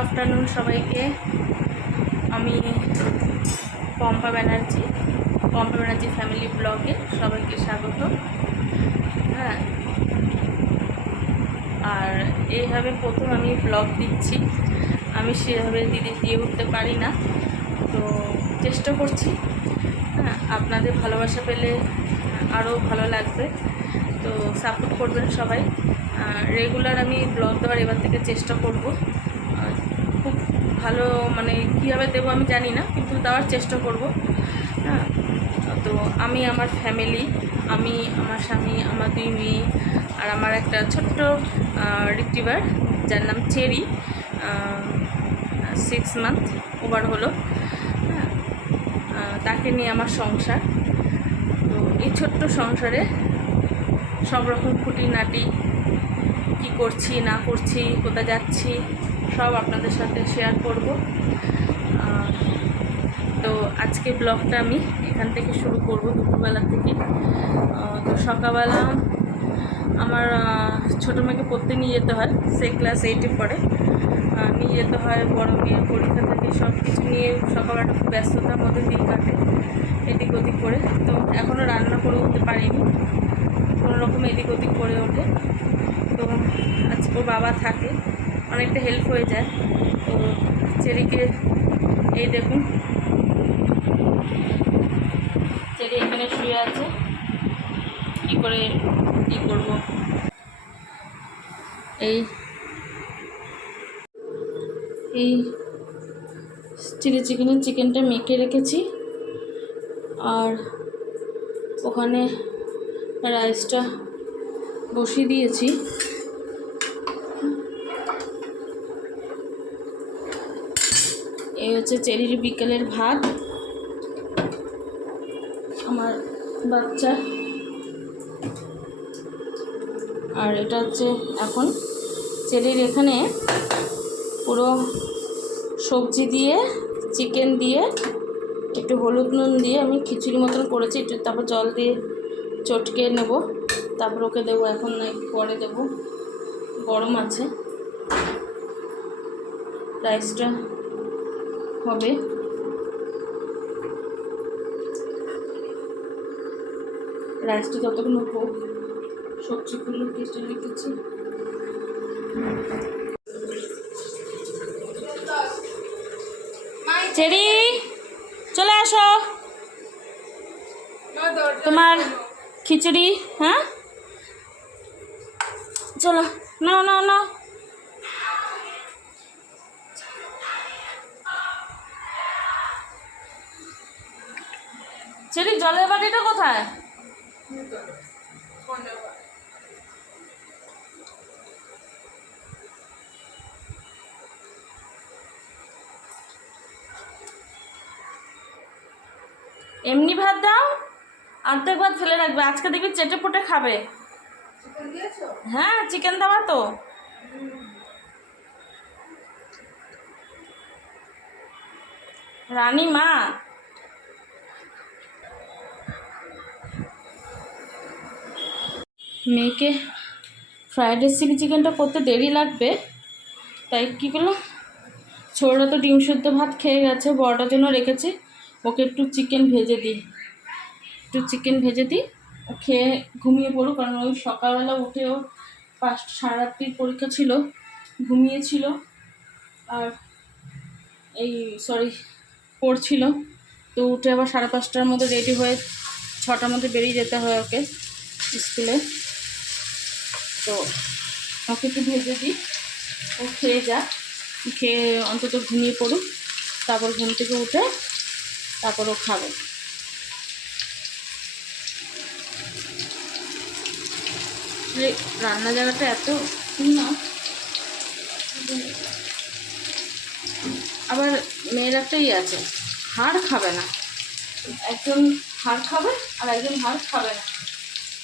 Afternoon সবাইকে। আমি Pampa Banerjee family ব্লগে সবাইকে স্বাগত। হ্যাঁ, আর এইভাবে প্রথম আমি ব্লগ দিচ্ছি। আমি সেভাবে দিয়ে উঠতে পারি না, তো চেষ্টা করছি। হ্যাঁ, আপনাদের ভালোবাসা পেলে আরও ভালো লাগবে, তো সাপোর্ট করবেন সবাই। রেগুলার আমি ব্লগ দেওয়ার এবার থেকে চেষ্টা করব। খুব ভালো মানে কীভাবে দেবো আমি জানি না, কিন্তু দেওয়ার চেষ্টা করব। হ্যাঁ, তো আমি আমার ফ্যামিলি, আমি আমার স্বামী, আমার 2 মেয়ে আর আমার একটা ছোট্ট রিট্রিভার যার নাম চেরি, 6 মান্থ ওভার হলো। হ্যাঁ, তাকে নিয়ে আমার সংসার। তো এই ছোট্ট সংসারে সব রকম খুঁটিনাটি কী করছি না করছি, কোথায় যাচ্ছি, সব আপনাদের সাথে শেয়ার করব। তো আজকে ব্লগটা আমি এখান থেকে শুরু করব, দুপুরবেলা থেকে। তো সকালবেলা আমার ছোটো মেয়েকে পড়তে নিয়ে যেতে হয়, সে ক্লাস 8-এ পড়ে। নিয়ে যেতে হয়, বড় মেয়ের পরীক্ষা থেকে, সব কিছু নিয়ে সকালবেলাটা খুব ব্যস্ততার মধ্যে দিন কাটে এদিক ওদিক করে। তো এখনও রান্না করে উঠতে পারিনি, কোনো রকম এদিক ওদিক করে ওঠে। তো আজকে ওর বাবা থাকে, অনেকটা হেল্প হয়ে যায়। তো চেরিকে এই দেখুন, চেরি এখানে শুয়ে আছে, কী করে কী করবো। এই চিলি চিকেনটা মেখে রেখেছি, আর ওখানে রাইসটা বসিয়ে দিয়েছি। এই হচ্ছে চেরির বিকেলের ভাত, আমার বাচ্চা। আর এটা হচ্ছে এখন চেরির এখানে পুরো সবজি দিয়ে, চিকেন দিয়ে, একটু হলুদ নুন দিয়ে আমি খিচুড়ি মতন করেছি। একটু তারপর জল দিয়ে চটকে নেব, তারপর ওকে দেবো। এখন না, একটু পরে দেবো, গরম আছে। রাইসটা হবে, রাইসটা যতক্ষণ হোক, সবজিগুলো কেটে রেখেছি। চেরি চলে আসো, তোমার খিচুড়ি। হ্যাঁ, চলো, নাও নাও নাও। চেরি জলের বাটিটা কোথায়? এমনি ভাত দাও, অর্ধেক ভাত ফেলে রাখবে। আজকে দেখবি চেটে পুটে খাবে। হ্যাঁ, চিকেন দেওয়া তো। রানী মা, মেয়েকে ফ্রাইড রাইস চিলি চিকেনটা করতে দেরি লাগবে, তাই কী করলাম, ছোটরা তো ডিম সেদ্ধ ভাত খেয়ে গেছে, বড়টার জন্য রেখেছি। ওকে একটু চিকেন ভেজে দিই, ও খেয়ে ঘুমিয়ে পড়ুক। কারণ ওই সকালবেলা উঠে ওর 5টা সাড়ে 8টার পরীক্ষা ছিল, ঘুমিয়েছিল। আর পড়ছিল। তো উঠে আবার 5:30টার মধ্যে রেডি হয়ে 6টার মধ্যে বেরিয়ে যেতে হয় ওকে স্কুলে। তো ওকে একটু ভেজে দিই, ও খেয়ে যাক, খেয়ে অন্তত ঘুমিয়ে পড়ুক। তারপর ঘুম থেকে উঠে তারপর ও খাবে। রান্না জায়গাটা এত না, আবার মেয়ের একটাই আছে, হাড় খাবে না। একজন হাড় খাবে আর একজন হাড় খাবে না।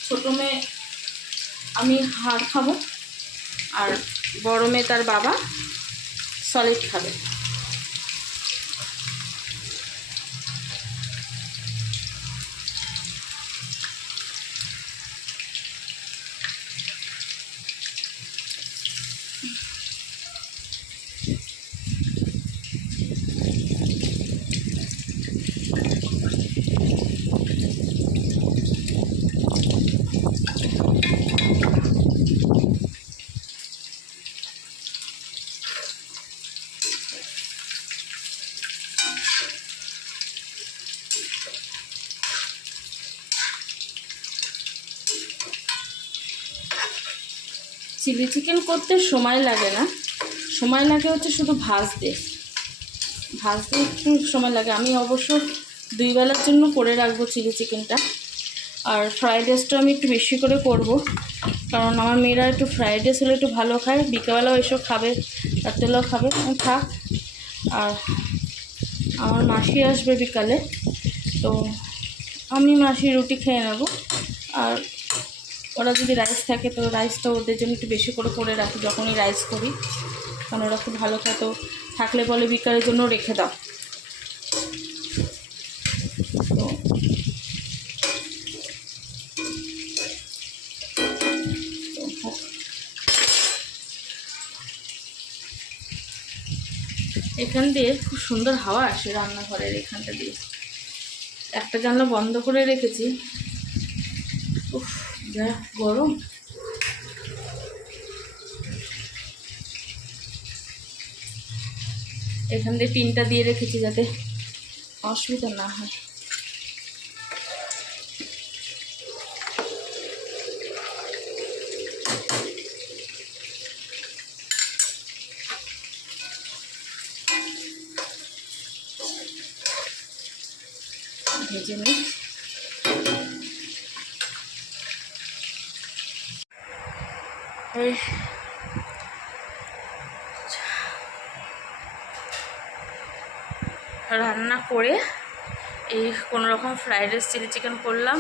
ছোটো মেয়ে আমি হাড় খাবো, আর বড় মেয়ে তার বাবা সলিড খাবে। চিলি চিকেন করতে সময় লাগে না, সময় লাগে হচ্ছে শুধু ভাজতে একটু সময় লাগে। আমি অবশ্য 2 বেলার জন্য করে রাখবো চিলি চিকেনটা। আর ফ্রাইড রাইসটা আমি একটু বেশি করে করব, কারণ আমার মেয়েরা একটু ফ্রাইড রাইস হলে একটু ভালো খায়, বিকেলবেলাও এসব খাবে, রাত্রেবেলাও খাবে, থাক। আর আমার মাসি আসবে বিকালে, তো আমি মাসি রুটি খেয়ে নেব। আর ওরা যদি রাইস থাকে তো রাইসটা ওদের জন্য একটু বেশি করে করে রাখি যখনই রাইস করি, কারণ ওরা খুব ভালো খায়। তো থাকলে বলে বিকালের জন্য রেখে দাও। তো এখান দিয়ে খুব সুন্দর হাওয়া আসে রান্নাঘরের এখানটা দিয়ে। একটা জানলা বন্ধ করে রেখেছি, উফ যা গরম। এখান দিয়ে টিনটা দিয়ে রেখেছি যাতে অসুবিধা না হয়। ভেজে নিই। এই রান্না করে এই কোনো রকম ফ্রাইড রাইস চিলি চিকেন করলাম,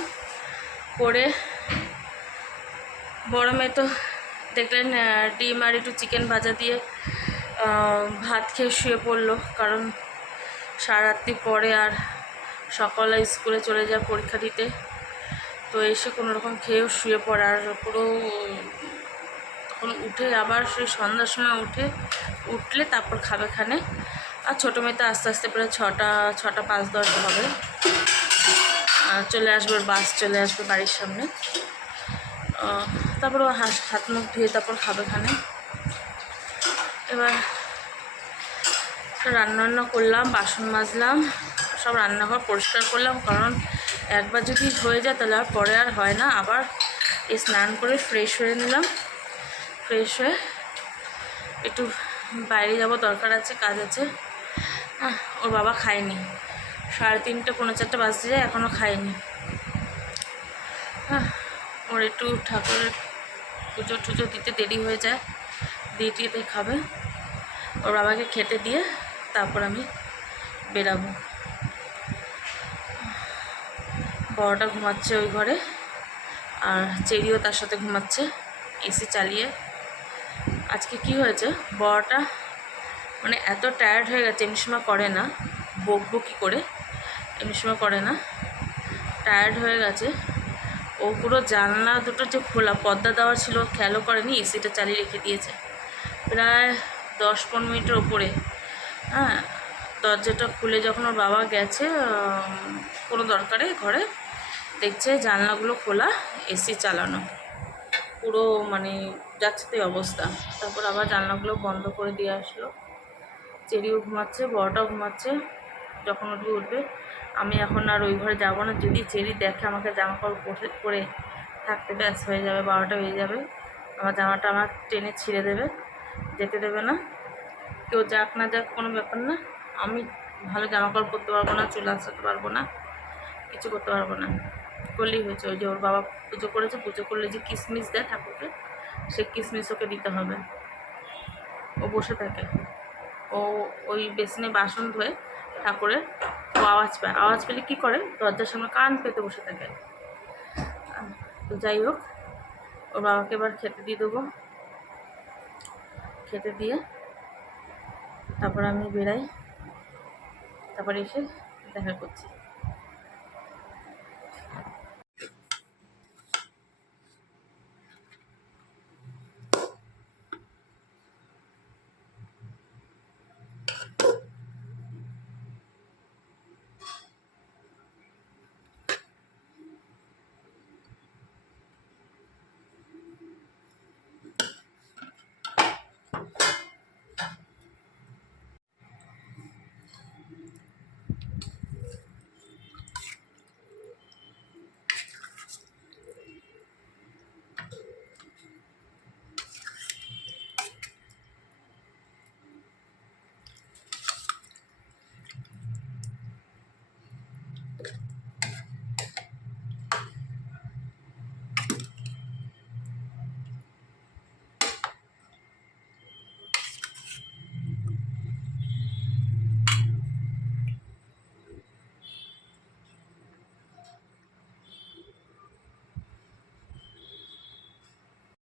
করে বড় মেয়ে তো দেখলেন ডিম আর একটু চিকেন ভাজা দিয়ে ভাত খেয়ে শুয়ে পড়লো, কারণ সারা রাত্রি পরে আর সকালে স্কুলে চলে যায় পরীক্ষা দিতে। তো এসে কোনো রকম খেয়েও শুয়ে পড়ে, আর পুরো তখন উঠে আবার সেই সন্ধ্যার সময় উঠলে তারপর খাবে খানে। আর ছোটো মেয়ে তো আস্তে আস্তে প্রায় 6টা 5-10 হবে, চলে আসবে, ওর বাস চলে আসবে বাড়ির সামনে। তারপর ও হাত মুখ ধুয়ে তারপর খাবে খানে। এবার রান্না করলাম, বাসন মাজলাম, সব রান্নাঘর পরিষ্কার করলাম, কারণ একবার যদি হয়ে যায় তাহলে আর পরে আর হয় না। আবার স্নান করে ফ্রেশ হয়ে নিলাম, ফ্রেশ হয়ে একটু বাইরে যাব, দরকার আছে, কাজ আছে। ওর বাবা খায়নি, 3:30 পৌনে 4 বাজতে যায়, এখনও খায়নি। ওর একটু ঠাকুরের পুজো টুজো দিতে দেরি হয়ে যায়, দিয়ে খাবে। ওর বাবাকে খেতে দিয়ে তারপর আমি বেরাবো। বড়টা ঘুমাচ্ছে ওই ঘরে, আর চেরিও তার সাথে ঘুমাচ্ছে এসি চালিয়ে। আজকে কি হয়েছে, বড়টা মানে এত টায়ার্ড হয়ে গেছে, এমনি সময় করে না, বকবো কী করে, এমনি সময় করে না, টায়ার্ড হয়ে গেছে। ও পুরো জানলা দুটো যে খোলা পর্দা দেওয়া ছিল খেয়ালও করেনি, এসিটা চালিয়ে রেখে দিয়েছে প্রায় 10-15 মিনিটের ওপরে। দরজাটা খুলে যখন ওর বাবা গেছে কোনো দরকারে ঘরে, দেখছে জানলাগুলো খোলা, এসি চালানো, পুরো মানে যাচ্ছে তো অবস্থা। তারপর আবার জানলাগুলো বন্ধ করে দিয়ে আসলো। চেরিও ঘুমাচ্ছে, বড়টাও ঘুমাচ্ছে, যখন উঠবে। আমি এখন আর ওই ঘরে যাবো না, যদি চেরি দেখে আমাকে জামা কাপড় পরে থাকতে ব্যাস হয়ে যাবে, 12টা বেজে যাবে, আমার জামাটা আমার টেনে ছিঁড়ে দেবে, যেতে দেবে না। কেউ যাক না যাক কোনো ব্যাপার না, আমি ভালো জামা কাপড় পরতে পারবো না, চুল আঁচড়াতে পারবো না, কিছু করতে পারবো না, করলেই হয়েছে। ওই যে ওর বাবা পুজো করেছে, পুজো করলে যে কিশমিশ দেয় ঠাকুরকে, সে কিশমিশ ওকে দিতে হবে। ও বসে থাকে, ও ওই বেসিনে বাসন ধোয়ে ঠাকুরের, ও আওয়াজ পায়, আওয়াজ পেলে কী করে, দরজার সামনে কান পেতে বসে থাকে। তো যাই হোক, ওর বাবাকে এবার খেতে দিয়ে দেবো, খেতে দিয়ে তারপর আমি বেরাই, তারপর এসে দেখা করছি।